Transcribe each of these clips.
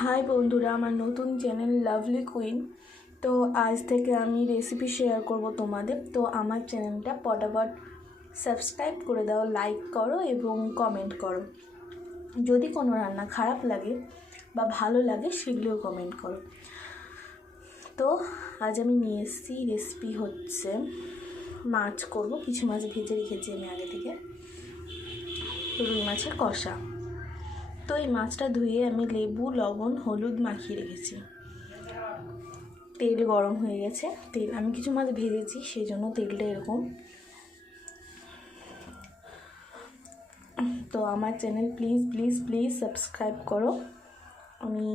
High বন্ধুরা, আমার নতুন চ্যানেল লাভলি কুইন। তো আজ থেকে আমি রেসিপি শেয়ার করব তোমাদের। তো আমার চ্যানেলটা পটাপট সাবস্ক্রাইব করে দাও, লাইক করো এবং কমেন্ট করো। যদি কোনো রান্না খারাপ লাগে বা ভালো লাগে সেগুলোও কমেন্ট করো। তো আজ আমি নিয়ে এসেছি, রেসিপি হচ্ছে মাছ করব। কিছু মাছ ভেজে রেখেছি আমি আগে থেকে, রুই মাছের কষা। তো এই মাছটা ধুয়ে আমি লেবু, লবণ, হলুদ মাখিয়ে রেখেছি। তেল গরম হয়ে গেছে, আমি কিছু মাছ ভেজেছি সেই জন্য তেলটা এরকম। তো আমার channel please please please subscribe করো। আমি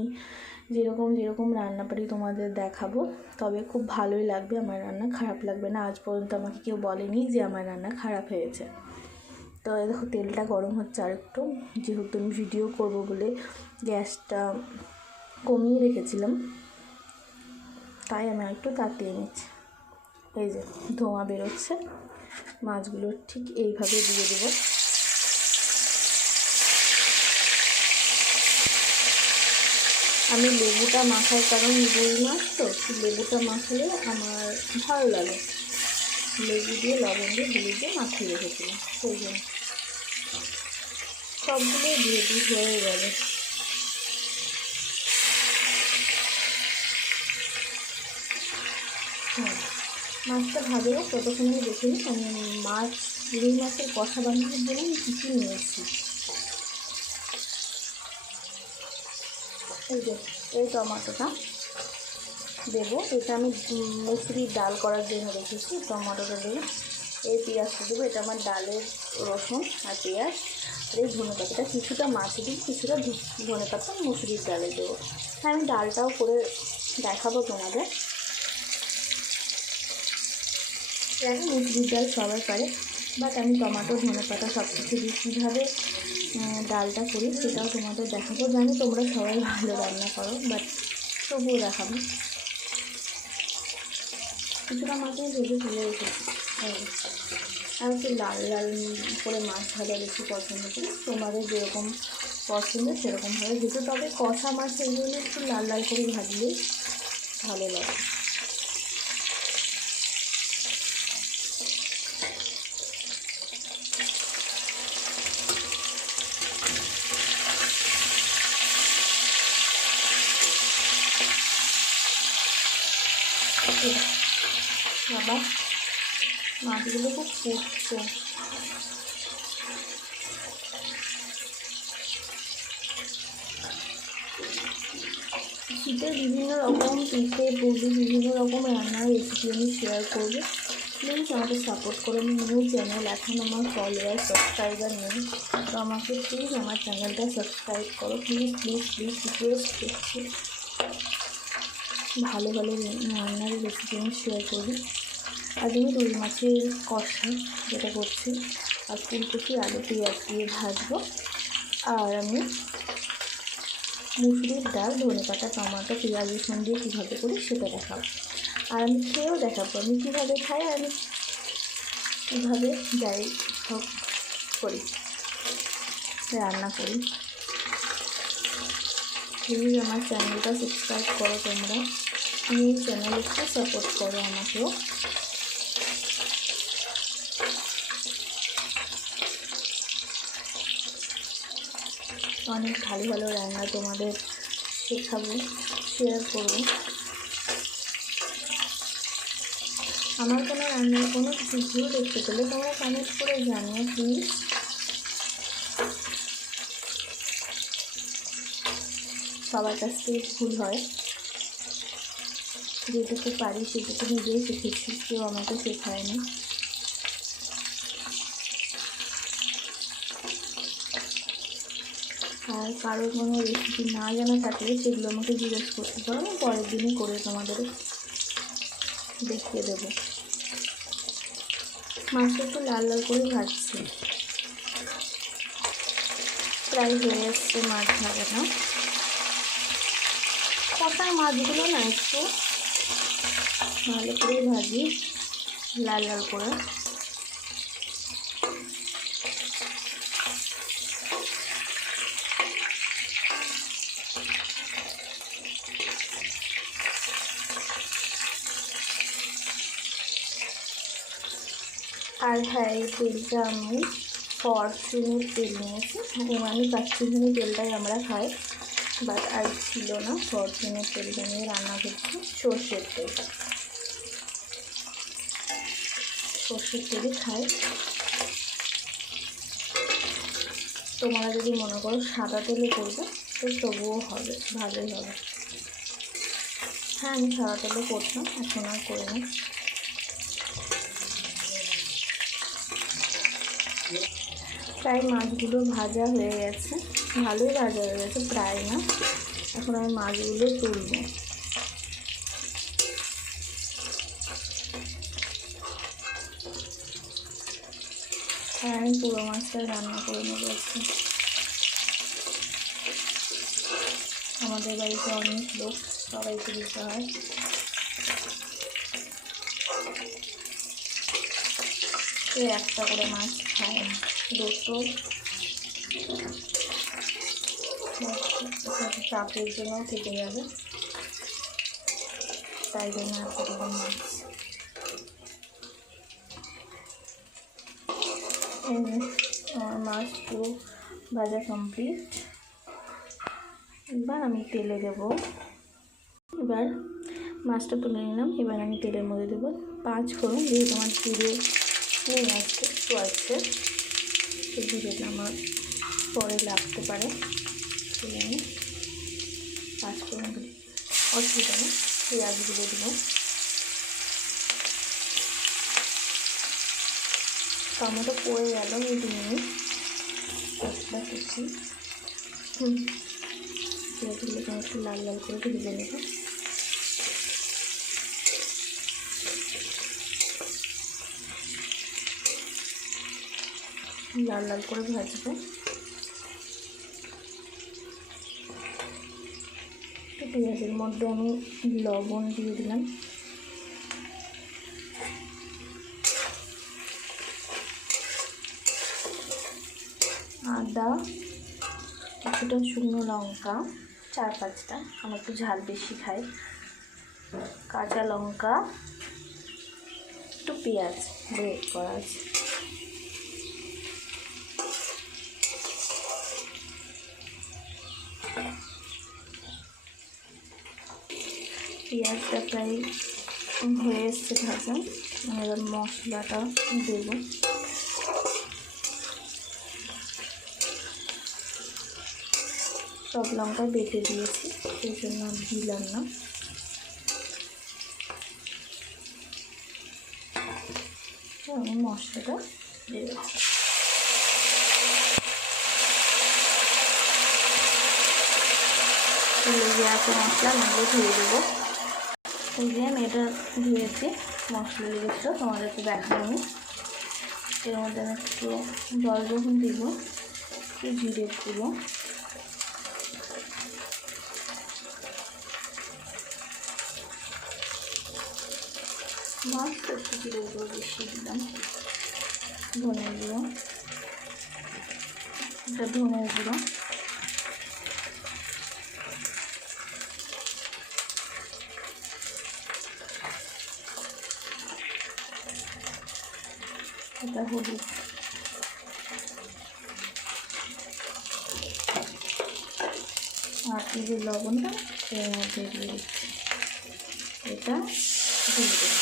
যেরকম রান্না পারি তোমাদের দেখাবো, তবে খুব ভালোই লাগবে। আমার রান্না খারাপ লাগবে না। আজ পর্যন্ত আমাকে কেউ বলেনি যে আমার রান্না খারাপ হয়েছে। তো দেখো তেলটা গরম হচ্ছে আর একটু, যেহেতু আমি ভিডিও করব বলে গ্যাসটা কমিয়ে রেখেছিলাম, তাই আমি একটু তাতিয়ে নিচ্ছি। এই যে ধোঁয়া বেরোচ্ছে, মাছগুলো ঠিক এইভাবে দিয়ে দেব। আমি লেবুটা মাখার কারণ রুই মাছ তো লেবুটা মাখালে আমার ভালো লাগে। লেবু দিয়ে লবণ দিয়ে হলুদ দিয়ে মাখিয়ে রেখেছিলাম, সেই জন্য সবগুলো দিয়ে হয়ে গেল। মাছটা ভাজে ততক্ষণে আমি দেখে নিই আমি রুই মাছের কষা বানানোর জন্য আমি কী কী নিয়েছি। এই টমেটোটা দেবো, এটা আমি মুসুরির ডাল করার জন্য রেখেছি। টমেটোটা দেবো, এই পেঁয়াজটা দেবো, এটা আমার ডালের রসুন আর পেঁয়াজ। আর এই ধনেপাতাটা কিছুটা মাছে দিই, কিছুটা ধনেপাতা মুসুরির ডালে দেবো। হ্যাঁ, আমি ডালটাও করে দেখাবো তোমাদের। এখন মুসুরির ডাল সবাই পারে, বাট আমি টমেটো, ধনেপাতা সব কিছু দিয়ে কীভাবে ডালটা করি সেটাও তোমাদের দেখাবো। জানি তোমরা সবাই ভালো রান্না করো, বাট তবুও দেখাবো। কিছুটা মাছ আমি ভেজে তুলে রেখেছি। আর একটু লাল লাল করে মাছ ভাজা বেশি পছন্দ করি। তোমাদের যেরকম পছন্দ সেরকমভাবে ভেজে, তবে কষা মাছ এই জন্য একটু লাল লাল করে ভাজলেই ভালো লাগে। আবার মাছগুলো খুব ফুটছে। শীতের বিভিন্ন রকম পিঠে পুলি, বিভিন্ন রকম রান্নার রেসিপি আমি শেয়ার করবো। প্লিজ আমাকে সাপোর্ট করো। আমি নিউ চ্যানেল, এখন আমার ফলোয়ার সাবস্ক্রাইবার নেই, তো আমাকে প্লিজ আমার চ্যানেলটা সাবস্ক্রাইব করো। প্লিজ প্লিজ প্লিজ রিকোয়েস্ট করছি। ভালো ভালো রান্নার রেসিপি আমি শেয়ার করি। আজ আমি রুই মাছের কষা যেটা করছি, আর ফুলকপি আলু পেঁয়াজ দিয়ে ভাজবো। আর আমি মুসুরির ডাল, ধনেপাতা, টমেটো, পেঁয়াজ রসুন দিয়ে কীভাবে করি সেটা দেখাবো। আর আমি খেয়েও দেখাবো আমি কীভাবে খাই, আর আমি কীভাবে যাই সব করি, রান্না করি। প্লিজ আমার চ্যানেলটা সাবস্ক্রাইব করো। তোমরা নিউ চ্যানেল একটু সাপোর্ট করো আমাকেও। অনেক ভালো ভালো রান্না তোমাদের শেখাবো, শেয়ার করবো। আমার কোনো রান্নার কোনো ভিডিও দেখতে পেলে তোমরা কমেন্ট করে জানিও প্লিজ। সবার কাছ থেকে ভুল হয়, যেটুকু পারি সেটুকু নিজেই শিখেছি, কেউ আমাকে শেখায়নি। আর কারো কোনো রেসিপি না জানা থাকলে সেগুলো আমাকে জিজ্ঞেস করতে পারো, আমি পরের দিনই করে তোমাদের দেখিয়ে দেবো। মাছটা একটু লাল লাল করে ভাজছি, প্রায় হয়ে এসছে মাছ ভাজাটা। কষার মাছগুলো না একটু ভালো করে ভাজি, লাল লাল করে। আর হ্যাঁ, এই তেলটা আমি ফরচুনের তেল নিয়েছি। আমি কাচ্চিঘানি তেলটাই আমরা খাই, বাট আর ছিল না, ফরচুনের তেলটা নিয়ে রান্না করছি। সর্ষের তেল, সর্ষের তেলই খাই। তোমরা যদি মনে করো সাদা তেলে করবে তো তবুও হবে, ভালোই হবে। হ্যাঁ, আমি সাদা তেলে করতাম, এখন আর করি না। প্রায় মাছগুলো ভাজা হয়ে গেছে, ভালোই ভাজা হয়ে গেছে, প্রায় না। এখন আমি মাছগুলো তুলব। হ্যাঁ, আমি পুরো মাছটা রান্না করে নেব। আমাদের বাড়িতে অনেক লোক, সবাইকে দিতে হয়। একটা করে মাছ খায়, দুটো চাপের জন্য থেকে যাবে, তাই জন্য একটা করে মাছ। আমার মাছ পুরো ভাজা কমপ্লিট। এবার আমি তেলে দেবো। এবার মাছটা তুলে নিলাম, এবার আমি তেলের মধ্যে দেবো 5 ফোড়ন। যেহেতু আমার জিরে নেই, আসছে একটু আসছে, তো জিরেটা আমার পরে লাগতে পারে। আমি 5 ফোড়ন দিই, অসুবিধা নেই। পেঁয়াজগুলো দেবো, টমেটো পড়ে গেল, এই দিনে একটা কুচি পেঁয়াজগুলোকে একটু লাল লাল করে ভেজে নেব। লাল লাল করে ভাজবো। পেঁয়াজের মধ্যে আমি লবণ দিয়ে দিলাম, আদা, কিছুটা শুকনো লঙ্কা 4-5টা, আমার একটু ঝাল বেশি খাই, কাঁচা লঙ্কা, একটু পেঁয়াজ গ্রেট করা আছে। পেঁয়াজটা প্রায় হয়ে এসছে ভাজা, এবার মশলাটা দেব। সব লঙ্কা বেটে দিয়েছি, সেই জন্য দিলাম না। আমি মশলাটা দেব, লেগে আছে মশলা, নেবো ধুয়ে দেবো। এই যে আমি এটা ধুয়েছি, মশলা লেগেছিলো, তোমাদেরকে দেখানো। এর মধ্যে আমি একটু জল যখন দিব, একটু জিরে গুঁড়ো, মাছ একটু জিরে গুঁড়ো বেশি দিলাম, ধনে গুঁড়ো, এটা ধনে গুঁড়ো, এটা হলুদ, আর এই যে লবণটা এর মধ্যে দিয়ে দিচ্ছি, এটা দিয়ে দেবো।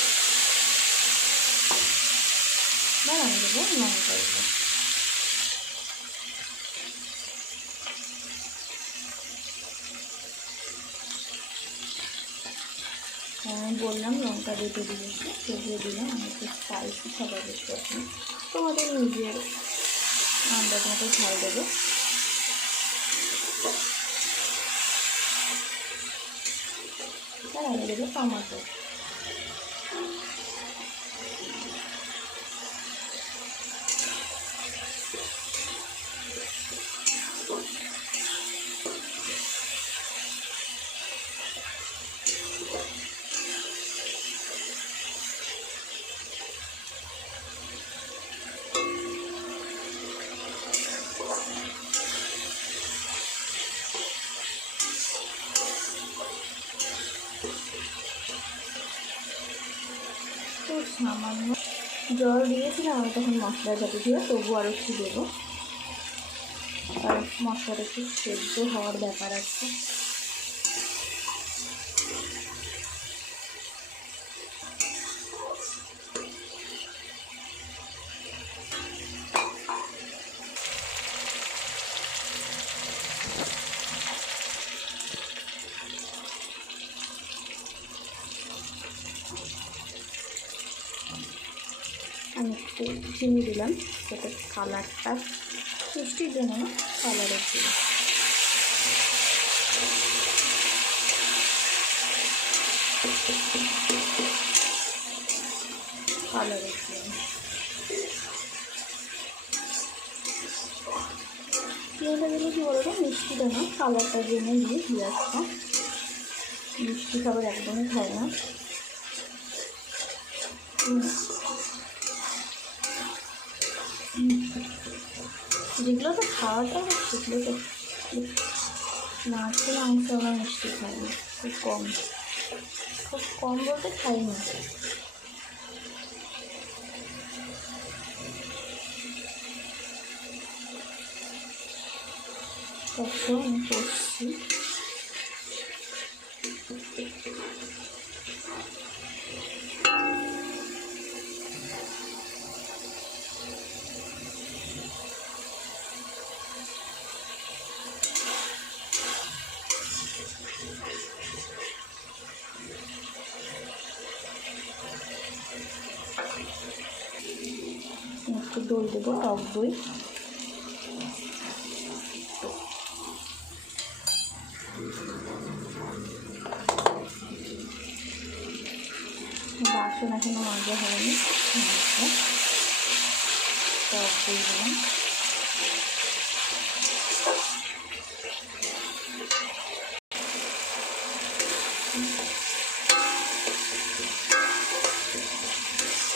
এবার আমি দেবো লঙ্কা দেবো, আমি বললাম লঙ্কা বেটে দিয়েছি, সেগুলো দিলাম। আমি একটু স্পাইসি খাবার বেশি পছন্দ, তোমাদের নিজের আন্দাজ মতো ঝাল দেবো। আর আমি দেবো টমেটো, সামান্য জল দিয়েছিলাম আমি তখন মশলা যাতে দিয়ে, তবু আর একটু দেবো, আর মশলাটা একটু সেদ্ধ হওয়ার ব্যাপার আছে। আমি একটু চিনি দিলাম যাতে কালারটা, মিষ্টির জন্য না, কালারের জন্য। কালারের জন্য চিনিটা দিলে কী বলতো, মিষ্টিটা না, কালারটার জন্য দিয়ে পেঁয়াজটা। মিষ্টি খাবার একদমই খায় না। যেগুলো তো খাওয়াটা সেগুলো তো মাছ মাংস আমরা মিষ্টি খাই না, খুব কম, খুব কম বলতে খাই না। তখন আমি করছি একটু দই দেবো, টক দই। বাসন এখনো মাজা হয়নি, টক দই দিলাম।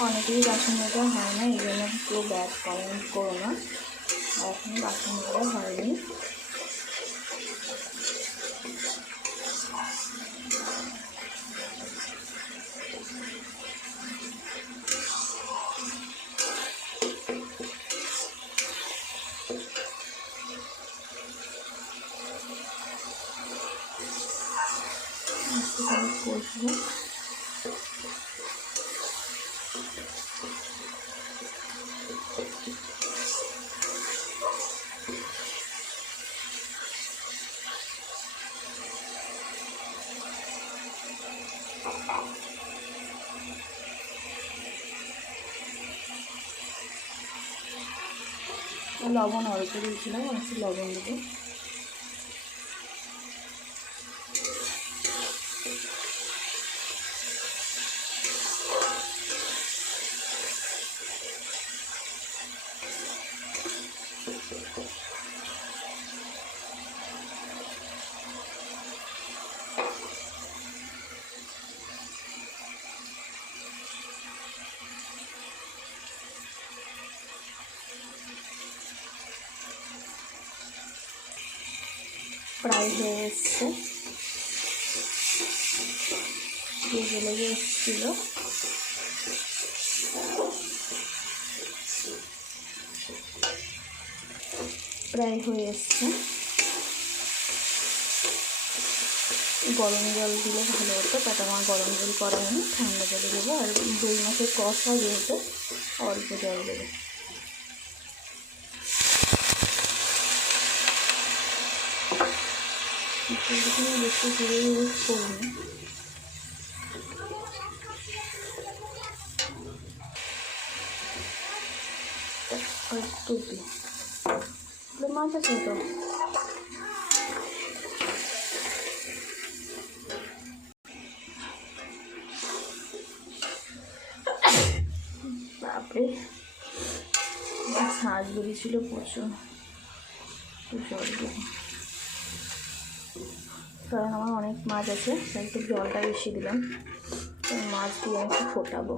অনেকেই বাসন মাজা হয় না, এই জন্য কেউ ব্যাড কমেন্ট করো না। এখন বাসন মাজা হয়নি। কষবো, লবণ অল্প দিয়েছিলাম, একটু লবণ দেবো। প্রায় হয়ে এসছে, ভেজে লেগে এসেছিল। প্রায় হয়ে এসছে। গরম জল দিলে ভালো হতো, তাতে আমার গরম জল করা হয়নি, ঠান্ডা জলে দেবো। আর 2 মাসের কষা যেহেতু অল্প জল দেবো। বেশি করে ইউজ করিনি। একটু মাছ আছে তো, বাপরে ছাঁচ বেরিয়েছিল প্রচুর। জল দেবো, কারণ আমার অনেক মাছ আছে, তাই একটু জলটা বেশি দিলাম। মাছ দিয়ে আমি একটু ফোটাবো,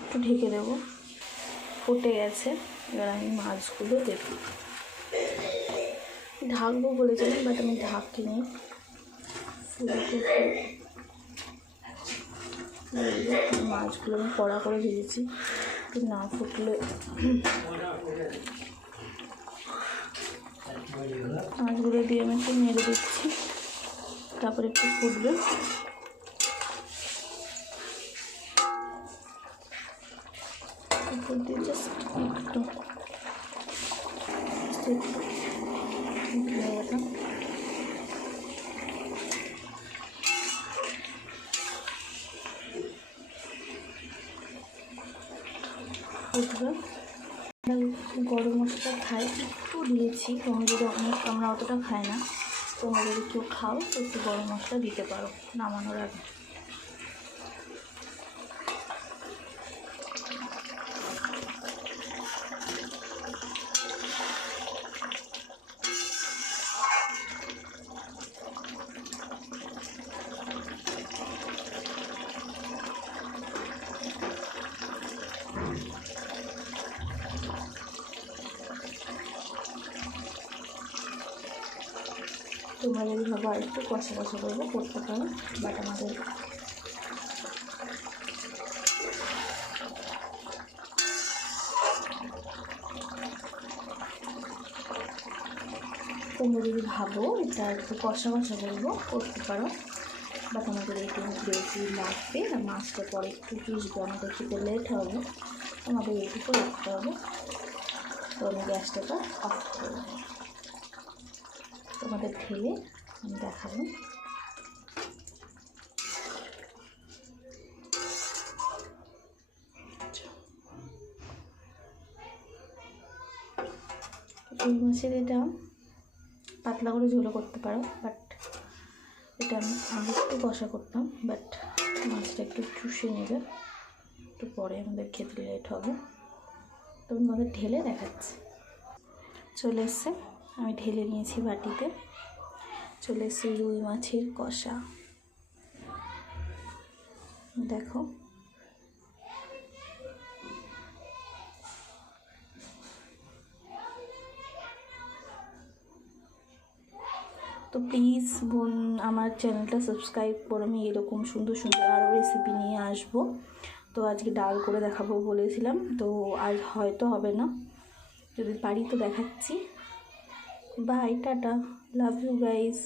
একটু ঢেকে দেবো। ফুটে গেছে, এবার আমি মাছগুলো দেবো। ঢাকবো বলেছিলাম, বাট আমি ঢাকিনি। মাছগুলো আমি কড়া করে ভেজেছি, না ফুটলে মাছগুলো দিয়ে আমি একটু নেড়ে দিচ্ছি, তারপরে একটু ফুটবে। জাস্ট একটু ফুটবে। গরম মশলা খাই, একটু দিয়েছি। তোমরা যদি আমরা অতটা খাই না, তোমরা যদি কেউ খাও তো একটু গরম মশলা দিতে পারো নামানোর আগে। তোমরা যদি ভাবো আর একটু কষা কষা করবো করতে পারো, বাট আমাদের তোমরা যদি ভাবো এটা একটু কষা কষা করবো করতে পারো, বাট আমাদের একটু গ্রেভি লাগবে আর মাছটা পরে একটু চুষবে, আমাদের খেতে লেট হবে, আমাদের এইটুকু রাখতে হবে। তো আমি গ্যাসটাটা অফ করে দেবো, তোমাদের ঢেলে আমি দেখাবো। রুই মাছের এটা পাতলা করে ঝোলও করতে পারো, বাট এটা আমি আগে একটু কষা করতাম, বাট মাছটা একটু চুষে নেবে, একটু পরে আমাদের খেতে লেট হবে। তো আমাদের ঢেলে দেখাচ্ছি। চলে এসছে, আমি ঢেলে নিয়েছি বাটিতে। চলে এসছে রুই মাছের কষা, দেখো। তো প্লিজ বোন আমার চ্যানেলটা সাবস্ক্রাইব করো, আমি এরকম সুন্দর সুন্দর আরও রেসিপি নিয়ে আসবো। তো আজকে ডাল করে দেখাবো বলেছিলাম, তো আজ হয়তো হবে না, যদি পারি তো দেখাচ্ছি। Bye, tata, love you guys.